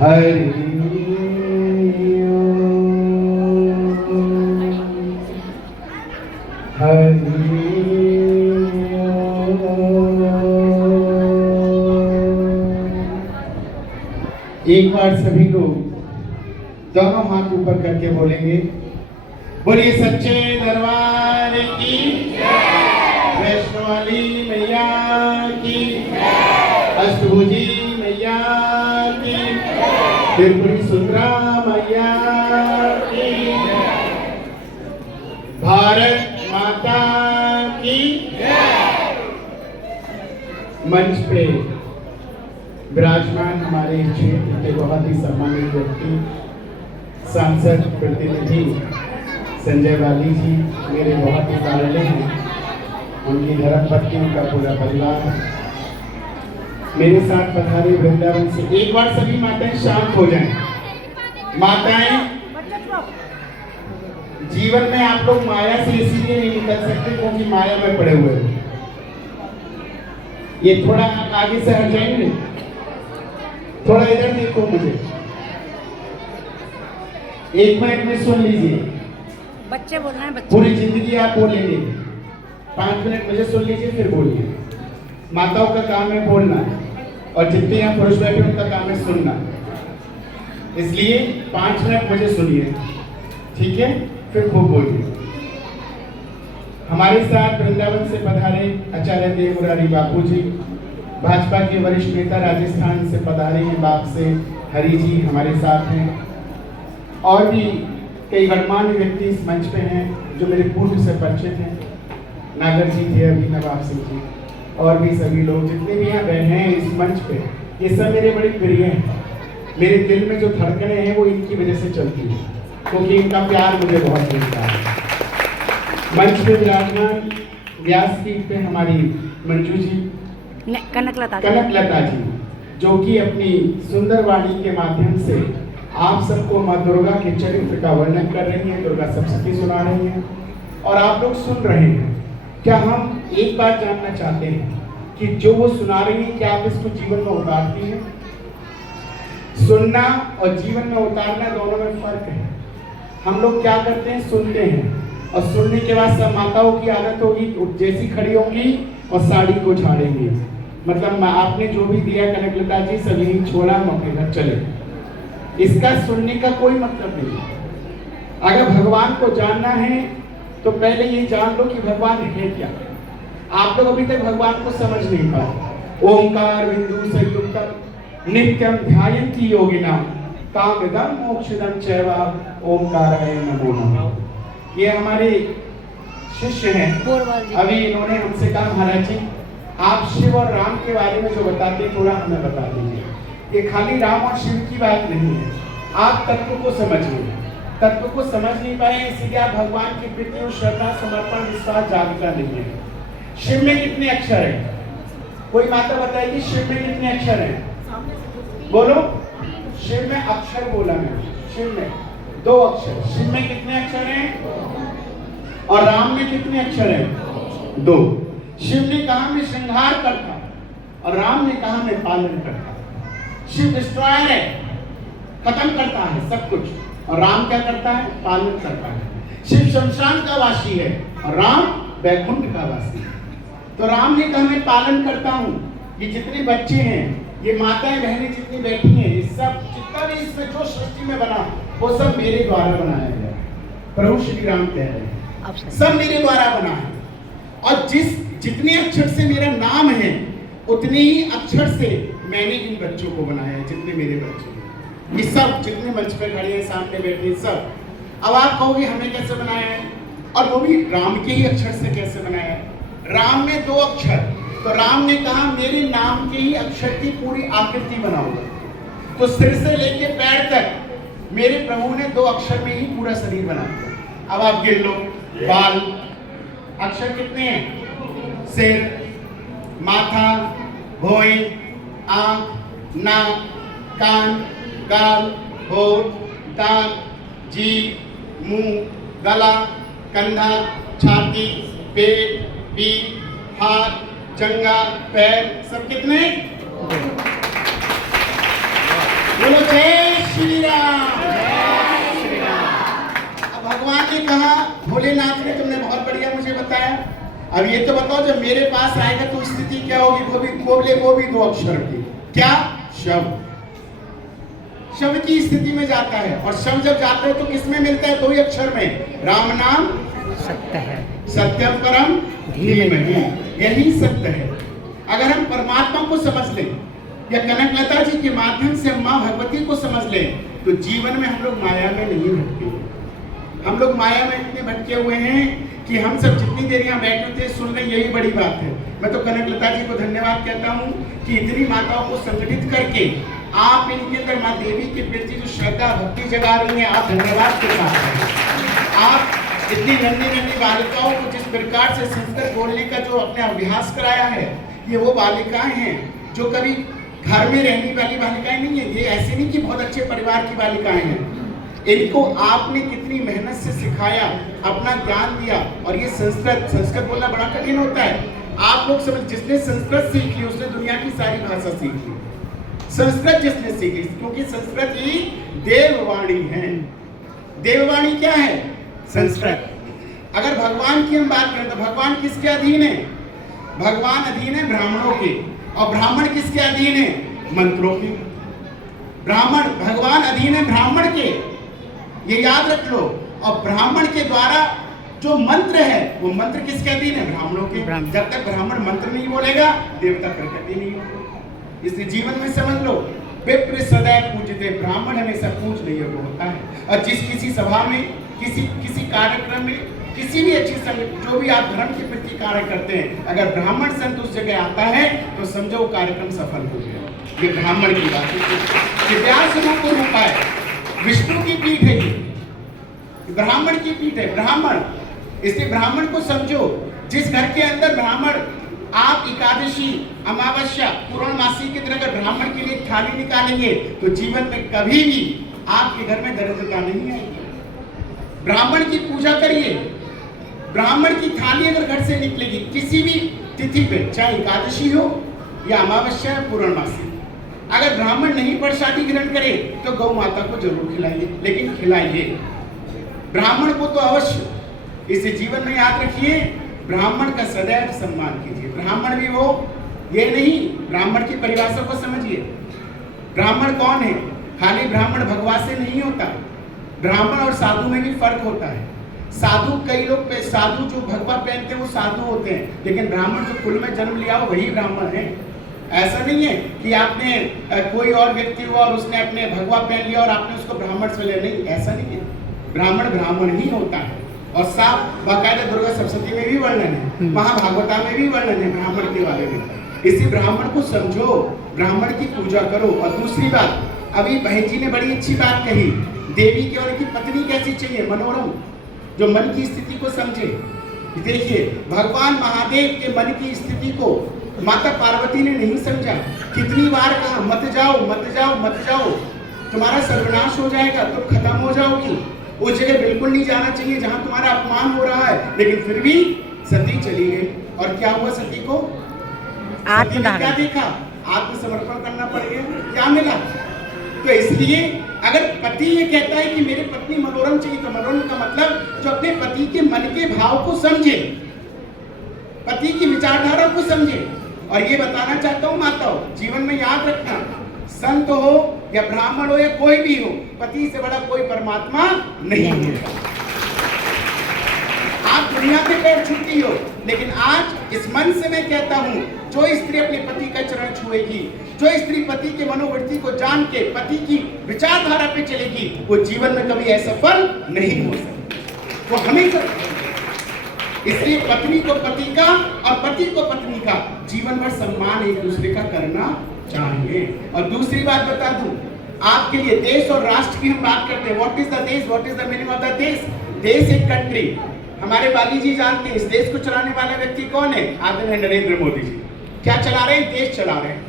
हरि एक बार सभी लोग दोनों हाथ ऊपर करके बोलेंगे, बोलिए सच्चे दरबार की वैष्णो वाली मैया की, अष्टभुजी मैया की, त्रिपुरी सुंदरा मैया की, भारत माता की। मंच पे विराजमान हमारे क्षेत्र के बहुत ही सम्मानित व्यक्ति, सांसद प्रतिनिधि संजय बाली जी मेरे बहुत ही सारे हैं, उनकी धर्मपत्नी, उनका पूरा परिवार मेरे साथ पधारे वृंदावन से। एक बार सभी माताएं शांत हो जाएं। माताएं, जीवन में आप लोग माया से इसीलिए नहीं निकल सकते क्योंकि माया में पड़े हुए हो। ये थोड़ा आगे से हट जाएंगे, थोड़ा इधर देखो मुझे, एक मिनट में सुन लीजिए। बच्चे बोल रहे हैं, बच्चे। पूरी जिंदगी आप बोलेंगे, 5 मिनट मुझे सुन लीजिए फिर बोलिए। माताओं का काम है बोलना और जितने यहाँ पुरुष बैठे उनका काम है सुनना, इसलिए 5 मिनट मुझे सुनिए, ठीक है? फिर खूब बोलिए। हमारे साथ वृंदावन से पधारे आचार्य देव मुरारी बापू जी, भाजपा के वरिष्ठ नेता राजस्थान से पधारे हैं, बाप से हरि जी हमारे साथ हैं, और भी कई गणमान्य व्यक्ति इस मंच पे हैं जो मेरे पूर्व से परिचित हैं। नागर जी थे, अभी नवाब सिंह जी, और भी सभी लोग जितने भी यहाँ बैठे हैं इस मंच पे, ये सब मेरे बड़े प्रिय हैं। मेरे दिल में जो धड़कनें हैं वो इनकी वजह से चलती हैं, क्योंकि इनका प्यार मुझे बहुत मिलता है। मंच पे विराजमान व्यासपीठ पे हमारी मंजू जी, कनकलता जी, जो कि अपनी सुंदर वाणी के माध्यम से आप सबको माँ दुर्गा के चरित्र का वर्णन कर रही हैं, दुर्गा सप्तशती सुना रही हैं और आप लोग सुन रहे हैं। क्या हम एक बात जानना चाहते हैं कि जो वो सुना रही हैं क्या आप इसको जीवन में उतारती हैं? सुनना और जीवन में उतारना दोनों में फर्क है। हम लोग क्या करते हैं, सुनते हैं और सुनने के बाद सब माताओं की आदत होगी जैसी खड़ी होंगी और साड़ी को झाड़ेंगी, मतलब आपने जो भी दिया कनकलता जी सब यही छोड़ा, हम अपने घर चले। इसका सुनने का कोई मतलब नहीं। अगर भगवान को जानना है तो पहले ये जान लो कि भगवान है क्या। आप लोग अभी तक भगवान को समझ नहीं पाए। ओंकार बिंदु संयुक्तम नित्यम ध्यायन्ति योगिना कामदम मोक्षदम चैव ओंकाराय नमो नमः। ये हमारे शिष्य हैं, अभी इन्होंने हमसे कहा महाराज जी आप शिव और राम के बारे में जो बताते हैं थोड़ा हमें बता दीजिए। ये खाली राम और शिव की बात नहीं है, आप तत्व को समझिए। तत्व को समझ नहीं पाए इसीलिए आप भगवान के प्रति श्रद्धा समर्पण विश्वास जागता नहीं है। शिव में कितने अक्षर हैं? कोई माता बताएगी शिव में कितने अक्षर हैं? बोलो। शिव में अक्षर बोला मैं, शिव में 2 अक्षर। शिव में कितने अक्षर हैं? और राम में कितने अक्षर हैं? 2। शिव ने कहा मैं श्रृंगार करता और राम ने कहा मैं पालन करता। शिव डिस्ट्रॉयर है, खत्म करता है सब कुछ, और राम क्या करता है? पालन करता है। शिव शमशान का वासी है और राम वैकुंठ का वासी है। तो राम ने कहा मैं पालन करता हूँ। ये जितने बच्चे हैं, ये माताएं बहनें जितनी बैठी हैं, ये सब जितना भी इसमें जो सृष्टि में बना वो सब मेरे द्वारा बनाया गया। प्रभु श्री राम कह रहे हैं सब मेरे द्वारा बना है, और जितने अक्षर से मेरा नाम है उतने ही अक्षर से मैंने इन बच्चों को बनाया है, जितने मेरे बच्चे हैं। ये सब जितने मंच पे खड़े हैं, सामने बैठे हैं सब। अब आप कहोगे हमें कैसे बनाया है, और वो भी राम के ही अक्षर से कैसे बनाया है? राम में 2 अक्षर, तो राम ने कहा मेरे नाम के ही अक्षर की पूरी आकृति बनाऊंगा। तो सिर से लेके पैर तक मेरे प्रभु ने 2 अक्षर में ही पूरा शरीर बना दिया। अब आप गिन लो, बाल अक्षर कितने हैं? सिर, माथा, भौं, आंख, नाक, कान, गाल, होठ, दांत, जीभ, मुंह, गला, कंधा, छाती, पेट, पीठ, हाथ, जंगा, पैर, सब कितने? बोलो जय कहा भोलेनाथ ने, तुमने बहुत बढ़िया मुझे बताया। अब ये तो बताओ जब मेरे पास आएगा तो स्थिति क्या होगी? वो भी 2 अक्षर की। क्या? शव। शव की स्थिति में जाता है, और शव जब जाता है तो किस में मिलता है? 2 ही अक्षर में, राम नाम सत्य है, सत्यम परम धीमहि। यही सत्य है। अगर हम परमात्मा को समझ लें या कनकलता जी के माध्यम से माँ भगवती को समझ लें तो जीवन में हम लोग माया में नहीं भटके। हम लोग माया में इतने भटके हुए हैं कि हम सब जितनी देर यहाँ बैठे थे सुन रहे, यही बड़ी बात है। मैं तो कनकलता जी को धन्यवाद कहता हूँ कि इतनी माताओं को संगठित करके आप इनके अंदर माँ देवी के प्रति जो श्रद्धा भक्ति जगा रही हैं, आप धन्यवाद के साथ हैं। आप इतनी नन्ही बालिकाओं को जिस प्रकार से संस्कृत बोलने का जो अपने अभ्यास कराया है, ये वो बालिकाएं हैं जो कभी घर में रहने वाली बालिकाएं नहीं है। ये ऐसे नहीं कि बहुत अच्छे परिवार की बालिकाएं हैं। इनको आपने कितनी मेहनत से सिखाया, अपना ज्ञान दिया। और ये संस्कृत बोलना बड़ा कठिन होता है। आप लोग समझ, जिसने संस्कृत सीख ली उसने दुनिया की सारी भाषा सीख ली। संस्कृत जिसने सीखी, क्योंकि संस्कृत ही देववाणी है। देववाणी क्या है? संस्कृत। अगर भगवान की हम बात करें तो भगवान किसके अधीन है? भगवान अधीन है ब्राह्मणों के। और ब्राह्मण किसके अधीन है? मंत्रों के। भगवान अधीन है ब्राह्मण के, ये याद रख लो। और ब्राह्मण के द्वारा जो मंत्र है वो मंत्र किसके अधीन है? ब्राह्मणों के। जब तक ब्राह्मण मंत्र नहीं बोलेगा देवता प्रकट ही नहीं होगा। इसलिए जीवन में समझ लो, विप्र सदैव पूजते, ब्राह्मण हमेशा पूजनीय योग्य होता है। और किसी सभा में, किसी कार्यक्रम में, किसी भी अच्छी जो भी आप धर्म के प्रति कार्य करते हैं, अगर ब्राह्मण संत उस जगह आता है तो समझो वो कार्यक्रम सफल हो गया। ये ब्राह्मण की बात है। व्यास रूप है, विष्णु की पीठ है, ये ब्राह्मण की पीठ है। ब्राह्मण, इसलिए ब्राह्मण को समझो। जिस घर के अंदर ब्राह्मण, आप एकादशी, अमावस्या, पूर्णमासी की तरह अगर ब्राह्मण के लिए थाली निकालेंगे तो जीवन में कभी भी आपके घर में दरिद्रता नहीं आएगी। ब्राह्मण की पूजा करिए। ब्राह्मण की थाली अगर घर से निकलेगी किसी भी तिथि पे, चाहे एकादशी हो या अमावस्या या पूर्णमासी, अगर ब्राह्मण नहीं प्रसादी ग्रहण करे तो गौ माता को जरूर खिलाइए, लेकिन खिलाइए ब्राह्मण को तो अवश्य। इसे जीवन में याद रखिए, ब्राह्मण का सदैव सम्मान कीजिए। ब्राह्मण भी वो, ये नहीं, ब्राह्मण की परिभाषा को समझिए। ब्राह्मण कौन है? खाली ब्राह्मण भगवा से नहीं होता। ब्राह्मण और साधु में भी फर्क होता है। साधु, कई लोग साधु जो भगवा पहनते हैं वो साधु होते हैं, लेकिन ब्राह्मण जो कुल में जन्म लिया हो वही ब्राह्मण है। ऐसा नहीं है कि आपने कोई और व्यक्ति हुआ और उसने अपने भगवा पहन लिया और आपने उसको ब्राह्मण से लिया, नहीं, ऐसा नहीं है। ब्राह्मण ब्राह्मण ही होता है। और साफ बाकायदा दुर्गा सप्तशती में भी वर्णन है, महाभागवता में भी वर्णन है ब्राह्मण के बारे में। इसी ब्राह्मण को समझो, ब्राह्मण की पूजा करो। और दूसरी बात, अभी बहन जी ने बड़ी अच्छी बात कही, देवी की और उनकी पत्नी कैसी चाहिए? मनोरम, जो मन की स्थिति को समझे। देखिए, भगवान महादेव के मन की स्थिति को माता पार्वती ने नहीं समझा। कितनी बार कहा, मत जाओ मत जाओ मत जाओ, तुम्हारा सर्वनाश हो जाएगा, तुम खत्म हो जाओगी। उस जगह बिल्कुल नहीं जाना चाहिए जहां तुम्हारा अपमान हो रहा है। लेकिन फिर भी सती चली गई। और क्या हुआ सती को? सती ने क्या देखा? आत्मसमर्पण करना पड़ गया। क्या मिला? तो इसलिए अगर पति ये कहता है कि मेरे पत्नी मनोरम चाहिए, तो मनोरम का मतलब जो अपने पति के मन के भाव को समझे, पति की विचारधारा को समझे। और ये बताना चाहता हूँ माताओं, जीवन में याद रखना, संत हो या ब्राह्मण हो या कोई भी हो, पति से बड़ा कोई परमात्मा नहीं है। आप दुनिया में पैर छूती हो, लेकिन आज इस मन से मैं कहता हूँ, जो स्त्री अपने पति का चरण छुएगी, जो स्त्री पति के मनोवृत्ति को जान के पति की विचारधारा पे चलेगी, वो जीवन में कभी असफल नहीं हो सकती। वो हमेशा, इसलिए पत्नी को पति का और पति को पत्नी का जीवन भर सम्मान एक दूसरे का करना चाहिए। और दूसरी बात बता दूं, आपके लिए देश और राष्ट्र की हम बात करते हैं। व्हाट इज द देश? What is the meaning of the देश? देश एक कंट्री। हमारे बाली जी जानते हैं इस देश को चलाने वाला व्यक्ति कौन है? आदरणीय नरेंद्र मोदी जी। क्या चला रहे हैं? देश चला रहे हैं।